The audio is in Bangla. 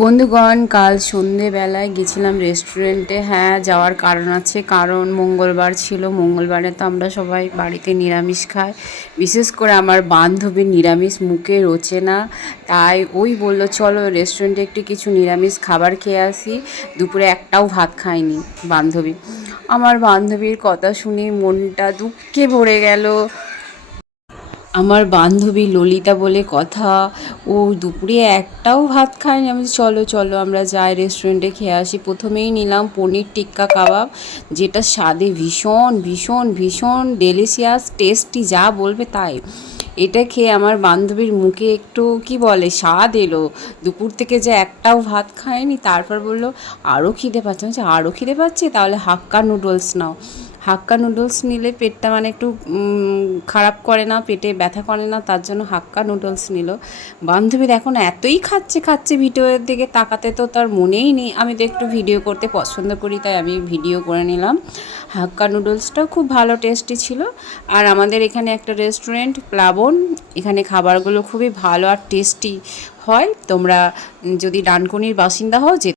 বন্ধুগণ, কাল সন্ধেবেলায় গেছিলাম রেস্টুরেন্টে। হ্যাঁ, যাওয়ার কারণ আছে, কারণ মঙ্গলবার ছিল। মঙ্গলবারে তো আমরা সবাই বাড়িতে নিরামিষ খাই। বিশেষ করে আমার বান্ধবীর নিরামিষ মুখে রোচে না, তাই ওই বললো চলো রেস্টুরেন্টে একটু কিছু নিরামিষ খাবার খেয়ে আসি। দুপুরে একটাও ভাত খায়নি বান্ধবী। আমার বান্ধবীর কথা শুনে মনটা দুঃখে ভরে গেল। আমার বান্ধবী ললিতা বলে কথা, ও দুপুরে একটাও ভাত খায়নি। আমি বলছি, চলো চলো আমরা যাই রেস্টুরেন্টে খেয়ে আসি। প্রথমেই নিলাম পনির টিক্কা কাবাব, যেটা স্বাদে ভীষণ ভীষণ ভীষণ ডেলিশিয়াস, টেস্টি, যা বলবে তাই। এটা খেয়ে আমার বান্ধবীর মুখে একটু কি বলে স্বাদ এলো। দুপুর থেকে যে একটাও ভাত খায়নি, তারপর বললো আরও খিদে পাচ্ছে। আমি বলছি, আরও খিদে পাচ্ছে, তাহলে হাক্কা নুডলস নাও। হাক্কা নুডলস নিলে পেটটা মানে একটু খারাপ করে না, পেটে ব্যথা করে না, তার জন্য হাক্কা নুডলস নিল। বান্ধবীর এখন এতই খাচ্ছে খাচ্ছে, ভিডিওর দিকে তাকাতে তো তার মনেই নেই। আমি তো একটু ভিডিও করতে পছন্দ করি, তাই আমি ভিডিও করে নিলাম। হাক্কা নুডলসটাও খুব ভালো টেস্টি ছিল। আর আমাদের এখানে একটা রেস্টুরেন্ট প্লাবন, এখানে খাবারগুলো খুবই ভালো আর টেস্টি হয়। তোমরা যদি ডানকুনির বাসিন্দা হও, যে